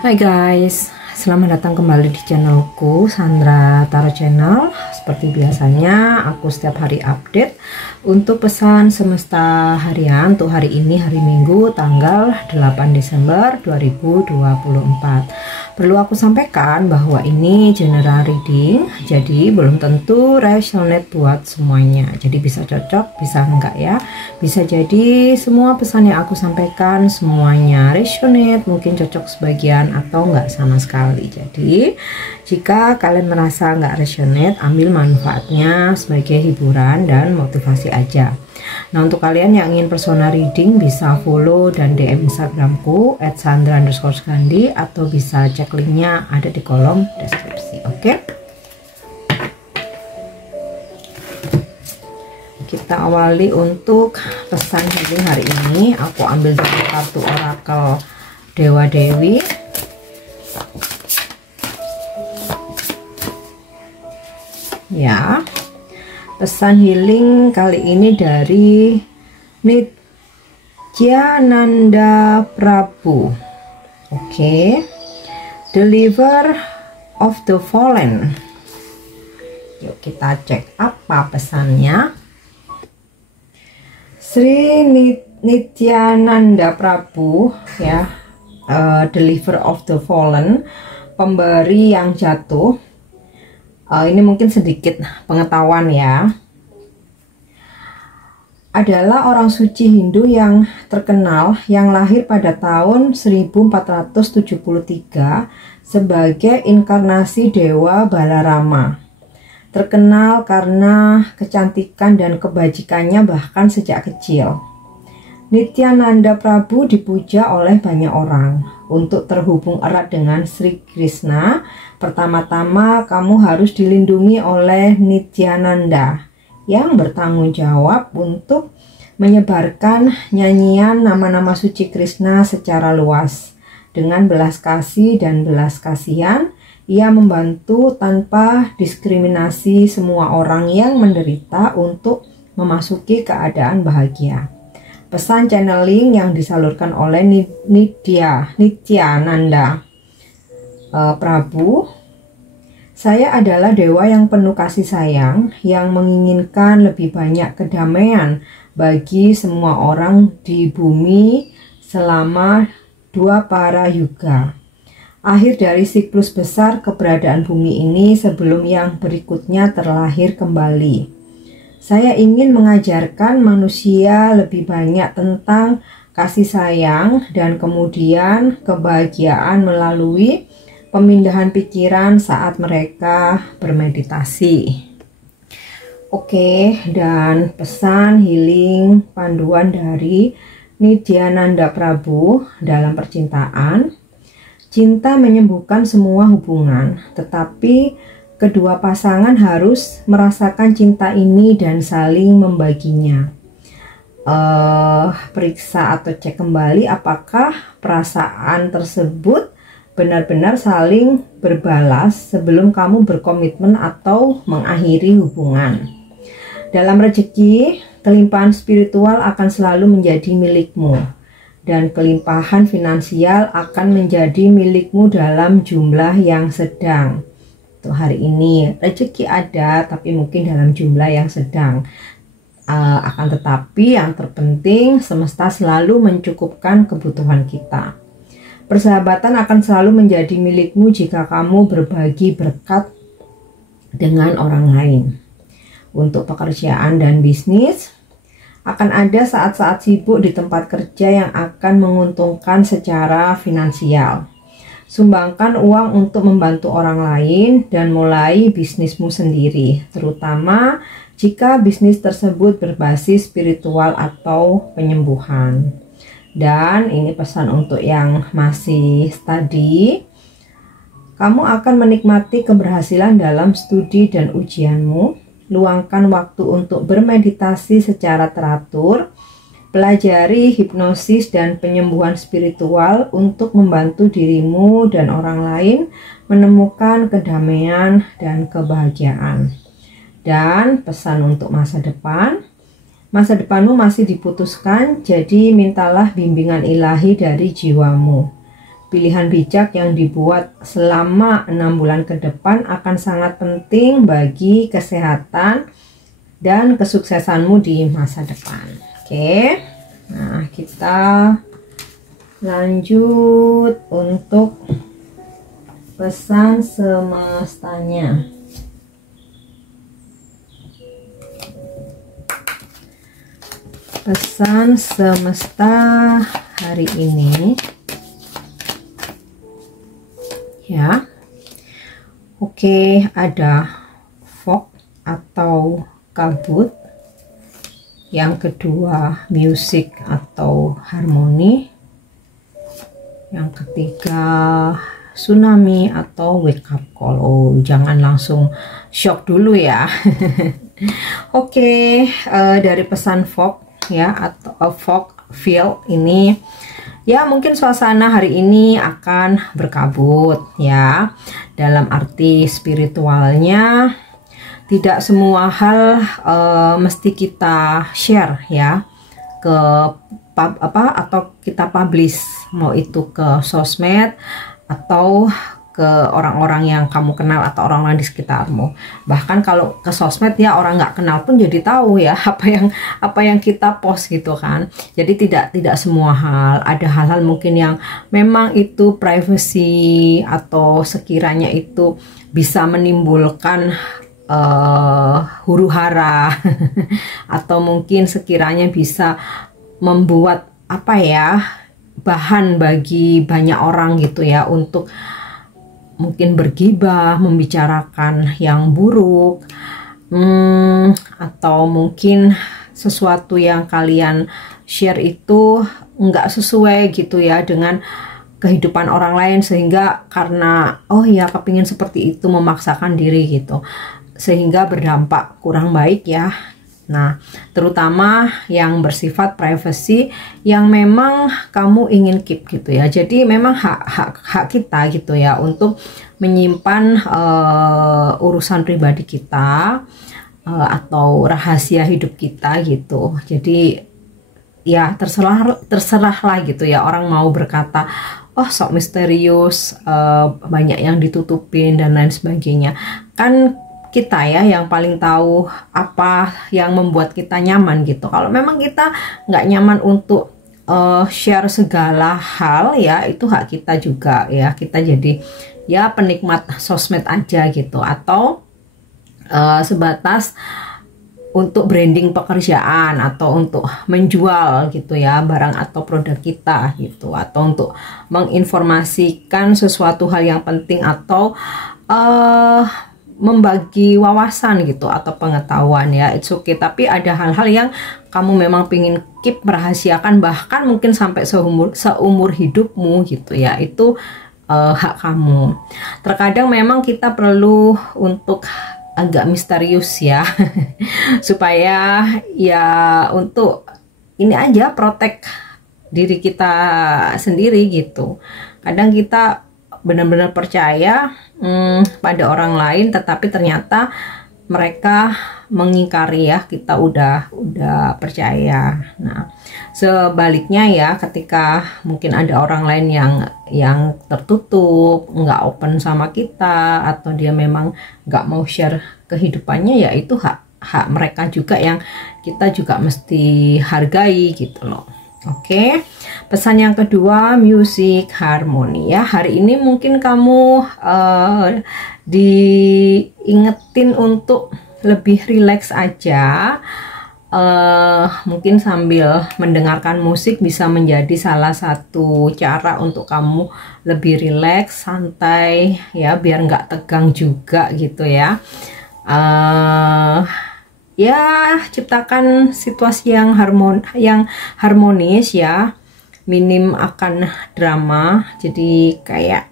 Hai guys, selamat datang kembali di channelku Sandra Tarot Channel. Seperti biasanya aku setiap hari update untuk pesan semesta harian untuk hari ini, hari Minggu tanggal 8 Desember 2024. Perlu aku sampaikan bahwa ini general reading, jadi belum tentu resonate buat semuanya. Jadi bisa cocok, bisa enggak ya. Bisa jadi semua pesan yang aku sampaikan semuanya resonate, mungkin cocok sebagian atau enggak sama sekali. Jadi jika kalian merasa enggak resonate, ambil manfaatnya sebagai hiburan dan motivasi aja. Nah, untuk kalian yang ingin personal reading bisa follow dan DM Instagramku @sandra_skandi atau bisa cek linknya ada di kolom deskripsi. Oke, kita awali untuk pesan healing hari ini. Aku ambil dari kartu orakel Dewa Dewi. Ya, pesan healing kali ini dari Nityananda Prabu. Oke. Deliver of the Fallen. Yuk kita cek apa pesannya. Sri Nityananda Prabu ya, Deliver of the Fallen, pemberi yang jatuh. Ini mungkin sedikit pengetahuan ya. Adalah orang suci Hindu yang terkenal yang lahir pada tahun 1473 sebagai inkarnasi Dewa Balarama. Terkenal karena kecantikan dan kebajikannya bahkan sejak kecil. Nityananda Prabu dipuja oleh banyak orang. Untuk terhubung erat dengan Sri Krishna, pertama-tama kamu harus dilindungi oleh Nityananda yang bertanggung jawab untuk menyebarkan nyanyian nama-nama suci Krishna secara luas. Dengan belas kasih dan belas kasihan, ia membantu tanpa diskriminasi semua orang yang menderita untuk memasuki keadaan bahagia. Pesan channeling yang disalurkan oleh Nityananda Prabu. Saya adalah dewa yang penuh kasih sayang, yang menginginkan lebih banyak kedamaian bagi semua orang di bumi selama dua para yuga. Akhir dari siklus besar keberadaan bumi ini sebelum yang berikutnya terlahir kembali. Saya ingin mengajarkan manusia lebih banyak tentang kasih sayang dan kemudian kebahagiaan melalui pemindahan pikiran saat mereka bermeditasi. Oke, dan pesan healing panduan dari Nityananda Prabu dalam percintaan. Cinta menyembuhkan semua hubungan, tetapi kedua pasangan harus merasakan cinta ini dan saling membaginya. Periksa atau cek kembali apakah perasaan tersebut benar-benar saling berbalas sebelum kamu berkomitmen atau mengakhiri hubungan. Dalam rezeki, kelimpahan spiritual akan selalu menjadi milikmu, dan kelimpahan finansial akan menjadi milikmu dalam jumlah yang sedang. Tuh, hari ini rezeki ada, tapi mungkin dalam jumlah yang sedang. Akan tetapi yang terpenting, semesta selalu mencukupkan kebutuhan kita. Persahabatan akan selalu menjadi milikmu jika kamu berbagi berkat dengan orang lain. Untuk pekerjaan dan bisnis, akan ada saat-saat sibuk di tempat kerja yang akan menguntungkan secara finansial. Sumbangkan uang untuk membantu orang lain dan mulai bisnismu sendiri, terutama jika bisnis tersebut berbasis spiritual atau penyembuhan. Dan ini pesan untuk yang masih studi. Kamu akan menikmati keberhasilan dalam studi dan ujianmu. Luangkan waktu untuk bermeditasi secara teratur. Pelajari hipnosis dan penyembuhan spiritual untuk membantu dirimu dan orang lain menemukan kedamaian dan kebahagiaan. Dan pesan untuk masa depan. Masa depanmu masih diputuskan, jadi mintalah bimbingan ilahi dari jiwamu. pilihan bijak yang dibuat selama 6 bulan ke depan akan sangat penting bagi kesehatan dan kesuksesanmu di masa depan. Oke, nah kita lanjut untuk pesan semestanya. Pesan semesta hari ini ya. Oke, ada fog atau kabut. Yang kedua, music atau harmoni. Yang ketiga, tsunami atau wake up call. Oh, jangan langsung shock dulu ya. Oke, dari pesan fog ya, atau fog field ini ya, mungkin suasana hari ini akan berkabut ya, dalam arti spiritualnya tidak semua hal mesti kita share ya ke atau kita publish, mau itu ke sosmed atau ke orang-orang yang kamu kenal atau orang-orang di sekitarmu. Bahkan kalau ke sosmed ya, orang nggak kenal pun jadi tahu ya apa yang kita post gitu kan. Jadi tidak semua hal, ada hal-hal mungkin yang memang itu privacy atau sekiranya itu bisa menimbulkan huru-hara atau mungkin sekiranya bisa membuat apa ya, bahan bagi banyak orang gitu ya, untuk mungkin bergibah, membicarakan yang buruk, atau mungkin sesuatu yang kalian share itu nggak sesuai gitu ya dengan kehidupan orang lain, sehingga karena oh ya kepingin seperti itu memaksakan diri gitu, sehingga berdampak kurang baik ya. Nah, terutama yang bersifat privacy yang memang kamu ingin keep gitu ya. Jadi memang hak kita gitu ya untuk menyimpan urusan pribadi kita atau rahasia hidup kita gitu. Jadi ya terserahlah gitu ya, orang mau berkata oh sok misterius, banyak yang ditutupin dan lain sebagainya. Kan kita ya yang paling tahu apa yang membuat kita nyaman gitu. Kalau memang kita nggak nyaman untuk share segala hal ya, itu hak kita juga ya. Kita jadi ya penikmat sosmed aja gitu, atau sebatas untuk branding pekerjaan atau untuk menjual gitu ya barang atau produk kita gitu, atau untuk menginformasikan sesuatu hal yang penting, atau membagi wawasan gitu atau pengetahuan ya, it's okay. Tapi ada hal-hal yang kamu memang pingin keep merahasiakan, bahkan mungkin sampai seumur hidupmu gitu ya, itu hak kamu. Terkadang memang kita perlu untuk agak misterius ya supaya ya untuk ini aja, protect diri kita sendiri gitu. Kadang kita benar-benar percaya pada orang lain, tetapi ternyata mereka mengingkari ya, kita udah percaya. Nah, sebaliknya ya, ketika mungkin ada orang lain yang tertutup, nggak open sama kita, atau dia memang nggak mau share kehidupannya, ya itu hak mereka juga yang kita juga mesti hargai gitu loh. Oke, pesan yang kedua, music harmoni ya. Hari ini mungkin kamu diingetin untuk lebih rileks aja. Mungkin sambil mendengarkan musik bisa menjadi salah satu cara untuk kamu lebih rileks, santai ya, biar nggak tegang juga gitu ya. Ya, ciptakan situasi yang harmonis ya, minim akan drama. Jadi kayak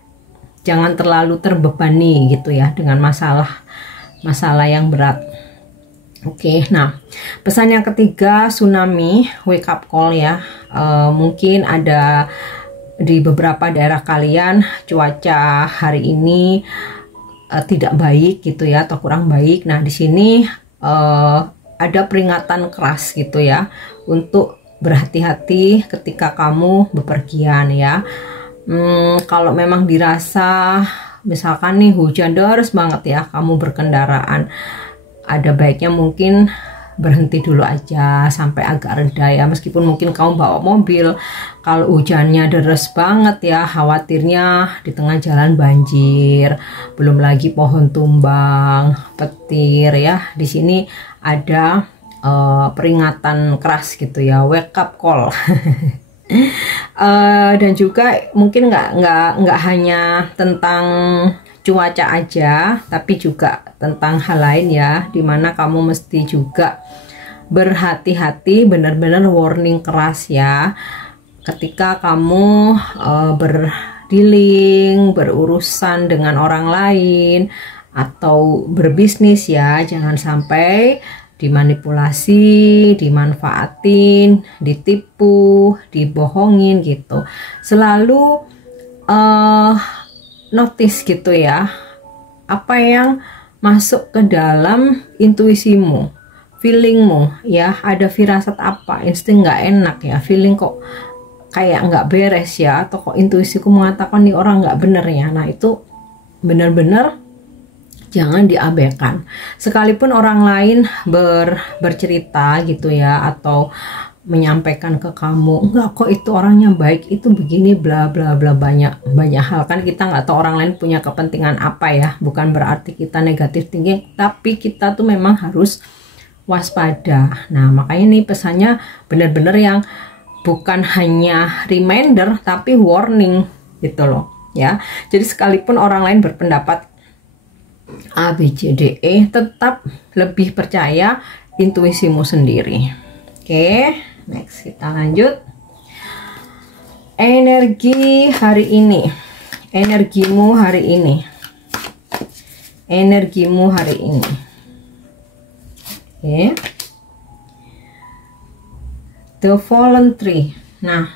jangan terlalu terbebani gitu ya dengan masalah yang berat. Oke, nah pesan yang ketiga, tsunami wake up call ya. Mungkin ada di beberapa daerah kalian cuaca hari ini tidak baik gitu ya, atau kurang baik. Nah di sini ada peringatan keras gitu ya, untuk berhati-hati ketika kamu bepergian ya. Kalau memang dirasa misalkan nih hujan deras banget ya kamu berkendaraan, ada baiknya mungkin berhenti dulu aja sampai agak reda ya, meskipun mungkin kamu bawa mobil. Kalau hujannya deras banget ya, khawatirnya di tengah jalan banjir, belum lagi pohon tumbang, petir ya. Di sini ada peringatan keras gitu ya, wake up call. Dan juga mungkin nggak hanya tentang cuaca aja, tapi juga tentang hal lain ya, dimana kamu mesti juga berhati-hati, benar-benar warning keras ya, ketika kamu berdealing, berurusan dengan orang lain atau berbisnis ya, jangan sampai dimanipulasi, dimanfaatin, ditipu, dibohongin gitu. Selalu notice gitu ya, apa yang masuk ke dalam intuisimu, feelingmu ya, ada firasat apa, insting nggak enak ya, feeling kok kayak nggak beres ya, atau kok intuisiku mengatakan nih orang nggak bener ya. Nah itu benar-benar jangan diabaikan. Sekalipun orang lain bercerita gitu ya, atau menyampaikan ke kamu, enggak kok itu orangnya baik, itu begini bla bla bla, banyak hal kan, kita nggak tahu orang lain punya kepentingan apa ya. Bukan berarti kita negatif tinggi, tapi kita tuh memang harus waspada. Nah makanya nih pesannya benar-benar yang bukan hanya reminder tapi warning gitu loh ya. Jadi sekalipun orang lain berpendapat A, B, C, D, E, tetap lebih percaya intuisimu sendiri. Oke, next kita lanjut. Energi hari ini, energimu hari ini, energimu hari ini. Oke, The Fallen Tree. Nah,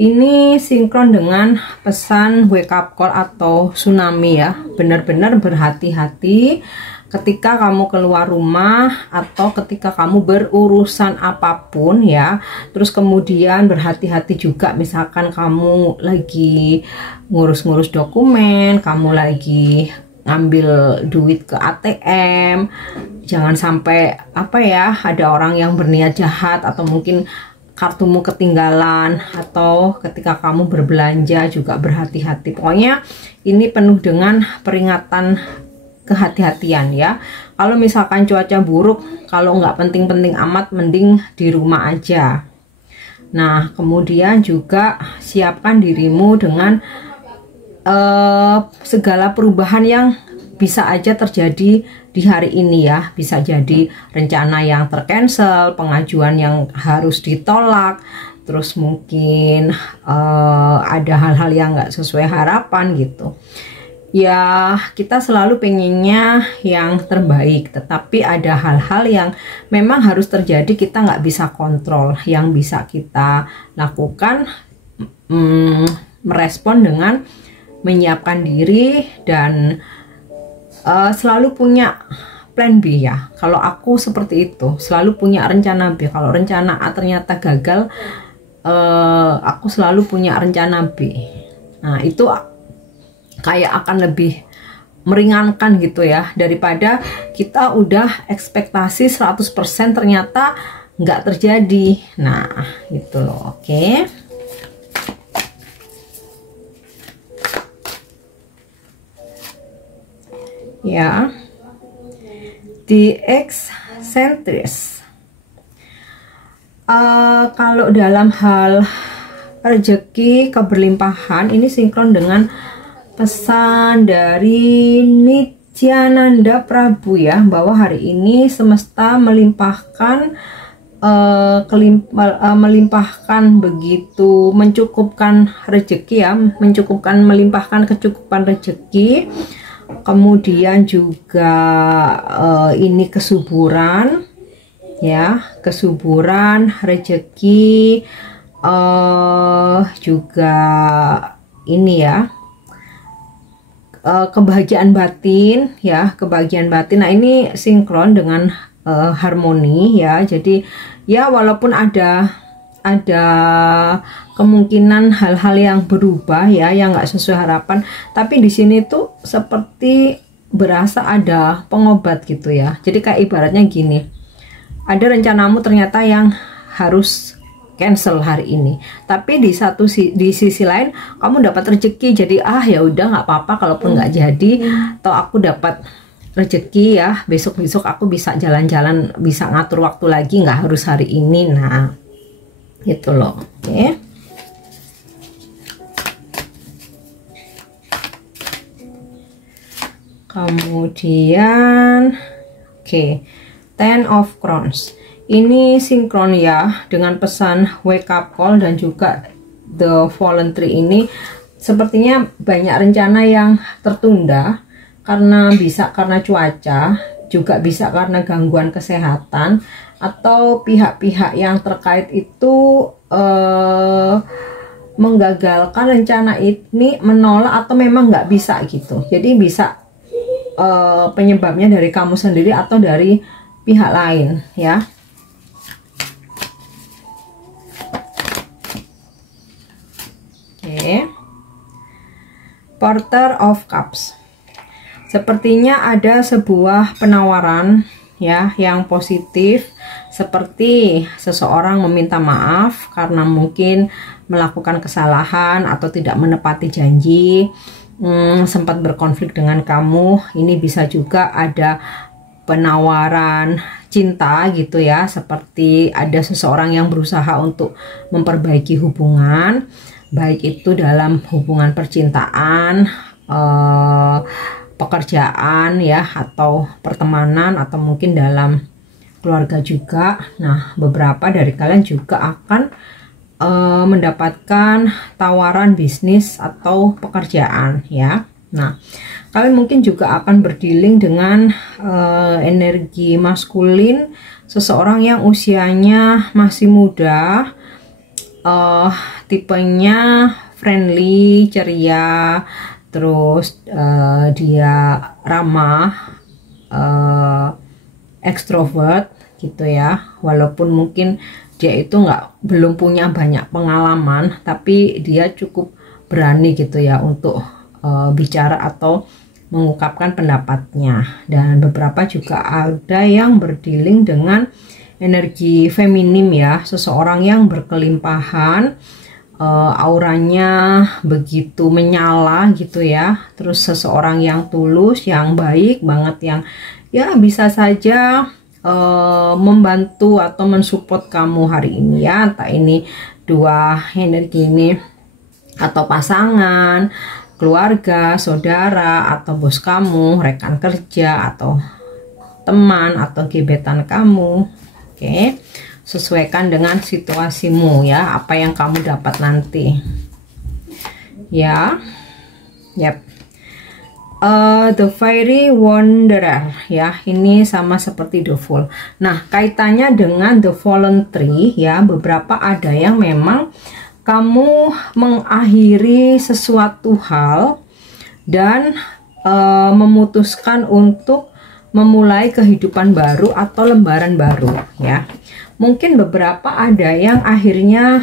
ini sinkron dengan pesan wake up call atau tsunami ya. Benar-benar berhati-hati ketika kamu keluar rumah atau ketika kamu berurusan apapun ya. Terus kemudian berhati-hati juga misalkan kamu lagi ngurus-ngurus dokumen, kamu lagi ngambil duit ke ATM. Jangan sampai apa ya, ada orang yang berniat jahat, atau mungkin kartumu ketinggalan, atau ketika kamu berbelanja juga berhati-hati. Pokoknya ini penuh dengan peringatan kehati-hatian ya. Kalau misalkan cuaca buruk, kalau nggak penting-penting amat, mending di rumah aja. Nah kemudian juga siapkan dirimu dengan segala perubahan yang bisa aja terjadi di hari ini ya. Bisa jadi rencana yang tercancel, pengajuan yang harus ditolak, terus mungkin ada hal-hal yang nggak sesuai harapan gitu ya. Kita selalu pengennya yang terbaik, tetapi ada hal-hal yang memang harus terjadi, kita nggak bisa kontrol. Yang bisa kita lakukan merespon dengan menyiapkan diri dan selalu punya plan B ya. Kalau aku seperti itu, selalu punya rencana B. Kalau rencana A ternyata gagal, aku selalu punya rencana B. Nah itu kayak akan lebih meringankan gitu ya, daripada kita udah ekspektasi 100% ternyata nggak terjadi. Nah gitu loh. Oke. Ya, The Eccentric. Kalau dalam hal rezeki, keberlimpahan, ini sinkron dengan pesan dari Nityananda Prabu ya, bahwa hari ini semesta melimpahkan melimpahkan begitu, mencukupkan rezeki ya, melimpahkan kecukupan rezeki. Kemudian juga ini kesuburan ya, kesuburan rezeki, juga ini ya, kebahagiaan batin ya, kebahagiaan batin. Nah ini sinkron dengan harmoni ya. Jadi ya walaupun ada ada kemungkinan hal-hal yang berubah ya, yang nggak sesuai harapan. Tapi di sini tuh seperti berasa ada pengobat gitu ya. Jadi kayak ibaratnya gini, ada rencanamu ternyata yang harus cancel hari ini, tapi di sisi lain kamu dapat rezeki. Jadi ya udah nggak apa-apa kalaupun nggak jadi, atau aku dapat rezeki ya, besok aku bisa jalan-jalan, bisa ngatur waktu lagi, nggak harus hari ini. Nah gitu loh. Oke. Kemudian Ten of Crowns ini sinkron ya dengan pesan wake up call dan juga the fallen tree. Ini sepertinya banyak rencana yang tertunda, bisa karena cuaca, juga bisa karena gangguan kesehatan, atau pihak-pihak yang terkait itu menggagalkan rencana ini, menolak, atau memang nggak bisa gitu. Jadi bisa penyebabnya dari kamu sendiri atau dari pihak lain ya. Porter of Cups, sepertinya ada sebuah penawaran ya yang positif, seperti seseorang meminta maaf karena mungkin melakukan kesalahan atau tidak menepati janji, sempat berkonflik dengan kamu. Ini bisa juga ada penawaran cinta gitu ya, seperti ada seseorang yang berusaha untuk memperbaiki hubungan, baik itu dalam hubungan percintaan, pekerjaan ya, atau pertemanan, atau mungkin dalam keluarga juga. Nah, beberapa dari kalian juga akan mendapatkan tawaran bisnis atau pekerjaan ya. Nah, kalian mungkin juga akan berdealing dengan energi maskulin, seseorang yang usianya masih muda, tipenya friendly, ceria, terus dia ramah, ekstrovert gitu ya. Walaupun mungkin dia itu belum punya banyak pengalaman, tapi dia cukup berani gitu ya untuk bicara atau mengungkapkan pendapatnya. Dan beberapa juga ada yang berdealing dengan energi feminim ya, seseorang yang berkelimpahan, auranya begitu menyala gitu ya. Terus seseorang yang tulus, yang baik banget, yang ya bisa saja membantu atau mensupport kamu hari ini ya. Entah ini dua energi ini, atau pasangan, keluarga, saudara, atau bos kamu, rekan kerja, atau teman, atau gebetan kamu. Oke, sesuaikan dengan situasimu ya, apa yang kamu dapat nanti ya. The Fairy Wanderer ya, ini sama seperti The Fool. Nah, kaitannya dengan The Fallen Tree ya, beberapa ada yang memang kamu mengakhiri sesuatu hal dan memutuskan untuk memulai kehidupan baru atau lembaran baru ya. Mungkin beberapa ada yang akhirnya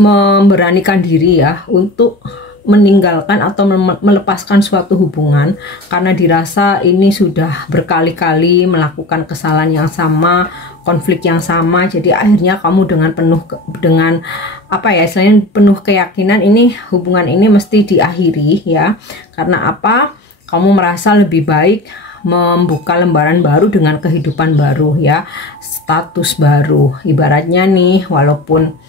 memberanikan diri ya untuk meninggalkan atau melepaskan suatu hubungan karena dirasa ini sudah berkali-kali melakukan kesalahan yang sama, konflik yang sama. Jadi akhirnya kamu dengan apa ya, istilahnya penuh keyakinan ini hubungan ini mesti diakhiri ya. Karena apa? Kamu merasa lebih baik membuka lembaran baru dengan kehidupan baru ya, status baru. Ibaratnya nih, walaupun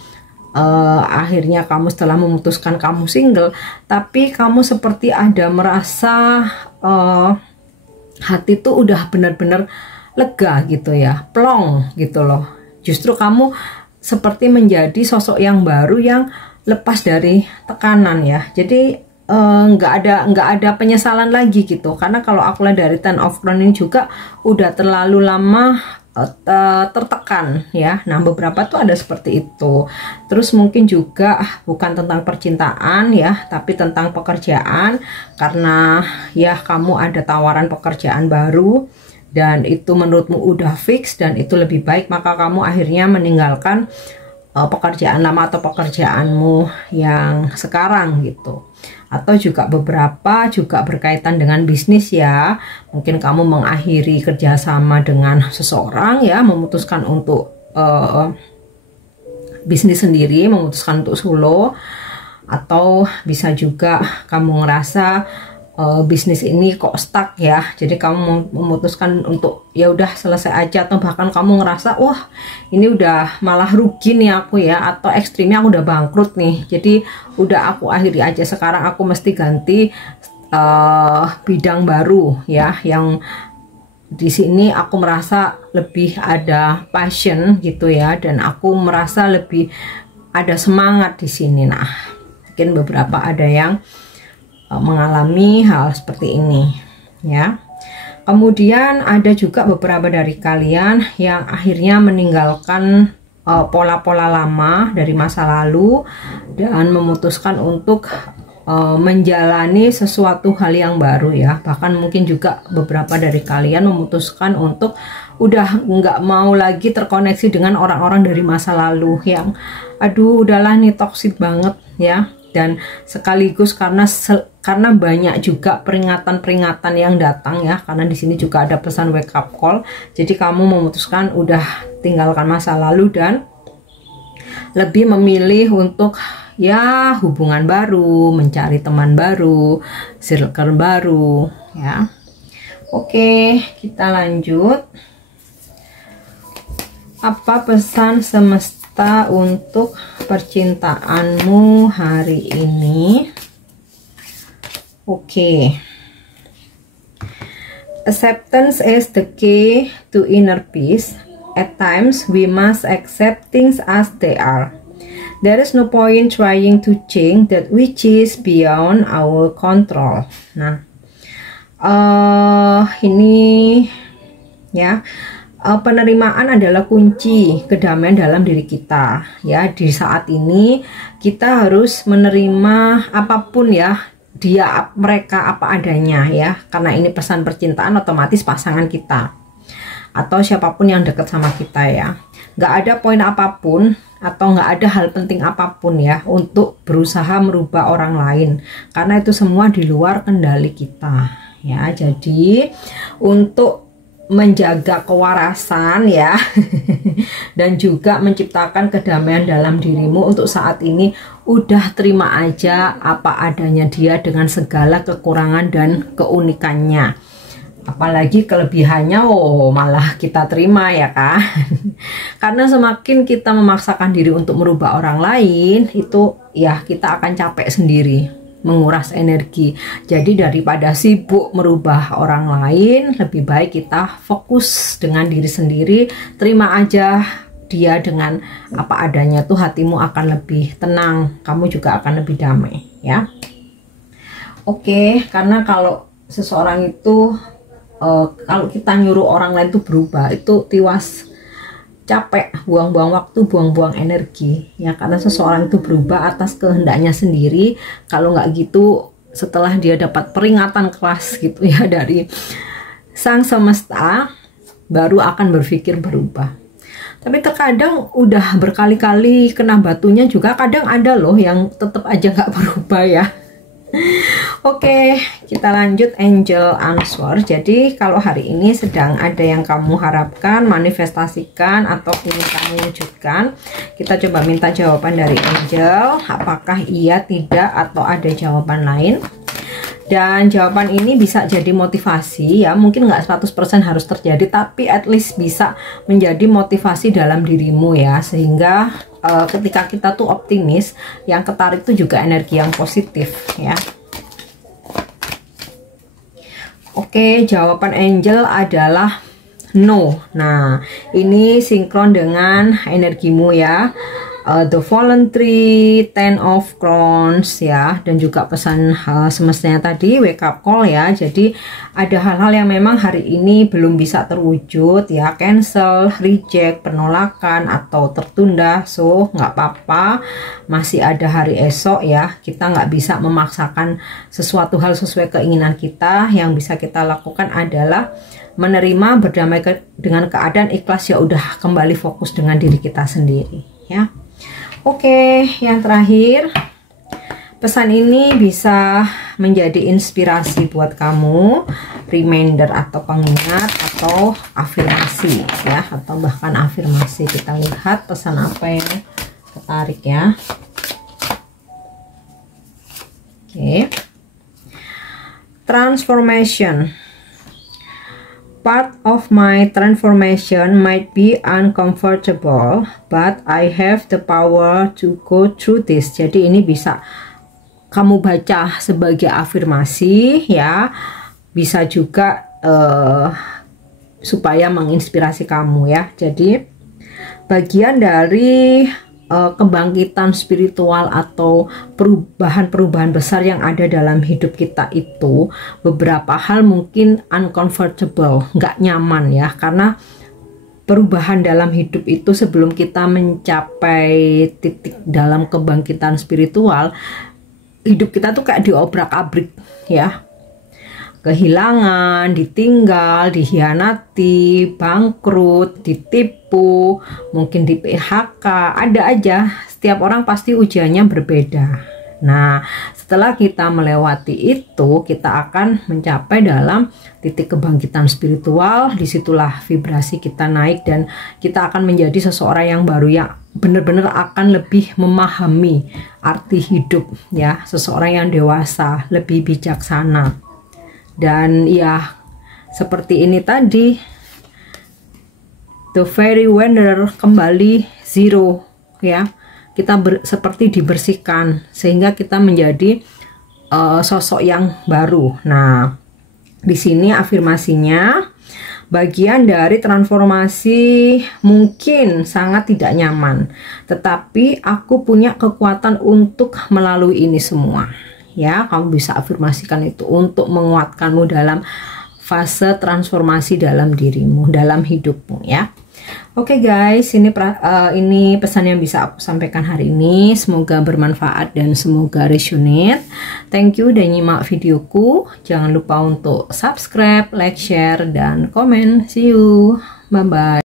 akhirnya kamu setelah memutuskan kamu single, tapi kamu seperti ada merasa hati tuh udah benar-benar lega gitu ya, plong gitu loh. Justru kamu seperti menjadi sosok yang baru yang lepas dari tekanan ya. Jadi nggak ada penyesalan lagi gitu. Karena kalau aku lihat dari Ten of Crowns ini juga udah terlalu lama tertekan ya. Nah, beberapa tuh ada seperti itu. Terus mungkin juga bukan tentang percintaan ya, tapi tentang pekerjaan, karena ya kamu ada tawaran pekerjaan baru dan itu menurutmu udah fix dan itu lebih baik, maka kamu akhirnya meninggalkan pekerjaan lama atau pekerjaanmu yang sekarang gitu. Atau juga beberapa juga berkaitan dengan bisnis ya, mungkin kamu mengakhiri kerjasama dengan seseorang ya, memutuskan untuk bisnis sendiri, memutuskan untuk solo. Atau bisa juga kamu ngerasa bisnis ini kok stuck ya, jadi kamu memutuskan untuk ya udah selesai aja, atau bahkan kamu ngerasa wah ini udah malah rugi nih aku ya, atau ekstrimnya aku udah bangkrut nih, jadi udah aku akhiri aja, sekarang aku mesti ganti bidang baru ya, yang di sini aku merasa lebih ada passion gitu ya, dan aku merasa lebih ada semangat di sini. Nah, mungkin beberapa ada yang mengalami hal seperti ini ya. Kemudian ada juga beberapa dari kalian yang akhirnya meninggalkan pola-pola lama dari masa lalu dan memutuskan untuk menjalani sesuatu hal yang baru ya. Bahkan mungkin juga beberapa dari kalian memutuskan untuk udah nggak mau lagi terkoneksi dengan orang-orang dari masa lalu yang aduh udahlah nih toksik banget ya. Dan sekaligus karena banyak juga peringatan-peringatan yang datang ya, karena di sini juga ada pesan wake up call, jadi kamu memutuskan udah tinggalkan masa lalu dan lebih memilih untuk ya hubungan baru, mencari teman baru, circle baru ya. Oke, kita lanjut. Apa pesan semesta untuk percintaanmu hari ini? Oke. Acceptance is the key to inner peace. At times we must accept things as they are. There is no point trying to change that which is beyond our control. Nah, ini ya. Penerimaan adalah kunci kedamaian dalam diri kita ya. Di saat ini kita harus menerima apapun ya, mereka apa adanya ya, karena ini pesan percintaan, otomatis pasangan kita atau siapapun yang dekat sama kita ya. Nggak ada poin apapun atau nggak ada hal penting apapun ya untuk berusaha merubah orang lain, karena itu semua di luar kendali kita ya. Jadi untuk menjaga kewarasan ya dan juga menciptakan kedamaian dalam dirimu untuk saat ini, udah terima aja apa adanya dia dengan segala kekurangan dan keunikannya. Apalagi kelebihannya malah kita terima ya kan. Karena semakin kita memaksakan diri untuk merubah orang lain, itu ya kita akan capek sendiri, menguras energi. Jadi daripada sibuk merubah orang lain, lebih baik kita fokus dengan diri sendiri, terima aja dia dengan apa adanya, tuh hatimu akan lebih tenang, kamu juga akan lebih damai ya. Oke, karena kalau seseorang itu kalau kita nyuruh orang lain tuh berubah, itu tiwas, capek, buang-buang waktu, buang-buang energi ya, karena seseorang itu berubah atas kehendaknya sendiri. Kalau nggak gitu, setelah dia dapat peringatan keras gitu ya dari sang semesta, baru akan berpikir berubah. Tapi terkadang udah berkali-kali kena batunya juga, kadang ada loh yang tetap aja nggak berubah ya. Oke, kita lanjut angel answer. Jadi kalau hari ini sedang ada yang kamu harapkan, manifestasikan, atau ingin kamu wujudkan, kita coba minta jawaban dari angel. Apakah iya, tidak, atau ada jawaban lain? Dan jawaban ini bisa jadi motivasi ya, mungkin nggak 100% harus terjadi, tapi at least bisa menjadi motivasi dalam dirimu ya, sehingga ketika kita tuh optimis, yang ketarik tuh juga energi yang positif ya. Oke, jawaban angel adalah no. Nah, ini sinkron dengan energimu ya. The Voluntary, Ten of Crowns ya, dan juga pesan semestinya tadi wake up call ya. Jadi ada hal-hal yang memang hari ini belum bisa terwujud ya, cancel, reject, penolakan atau tertunda. So nggak apa-apa, masih ada hari esok ya. Kita nggak bisa memaksakan sesuatu hal sesuai keinginan kita. Yang bisa kita lakukan adalah menerima, berdamai dengan keadaan, ikhlas, ya udah kembali fokus dengan diri kita sendiri ya. Oke, yang terakhir, pesan ini bisa menjadi inspirasi buat kamu, reminder atau pengingat atau afirmasi ya, atau bahkan afirmasi. Kita lihat pesan apa yang tertarik ya. Oke. Transformation. Part of my transformation might be uncomfortable, but I have the power to go through this. Jadi ini bisa kamu baca sebagai afirmasi ya, bisa juga supaya menginspirasi kamu ya. Jadi bagian dari kebangkitan spiritual atau perubahan-perubahan besar yang ada dalam hidup kita itu, beberapa hal mungkin uncomfortable, nggak nyaman ya, karena perubahan dalam hidup itu sebelum kita mencapai titik dalam kebangkitan spiritual, hidup kita tuh kayak diobrak-abrik ya. Kehilangan, ditinggal, dikhianati, bangkrut, ditipu, mungkin di PHK, ada aja. Setiap orang pasti ujiannya berbeda. Nah, setelah kita melewati itu, kita akan mencapai dalam titik kebangkitan spiritual. Disitulah vibrasi kita naik dan kita akan menjadi seseorang yang baru, yang benar-benar akan lebih memahami arti hidup ya, seseorang yang dewasa, lebih bijaksana. Dan ya seperti ini tadi, the very wanderer kembali zero ya, kita seperti dibersihkan sehingga kita menjadi sosok yang baru. Nah, di sini afirmasinya, bagian dari transformasi mungkin sangat tidak nyaman, tetapi aku punya kekuatan untuk melalui ini semua. Ya, kamu bisa afirmasikan itu untuk menguatkanmu dalam fase transformasi dalam dirimu, dalam hidupmu ya. Oke guys, ini pesan yang bisa aku sampaikan hari ini. Semoga bermanfaat dan semoga resonate. Thank you udah nyimak videoku. Jangan lupa untuk subscribe, like, share, dan komen. See you. Bye-bye.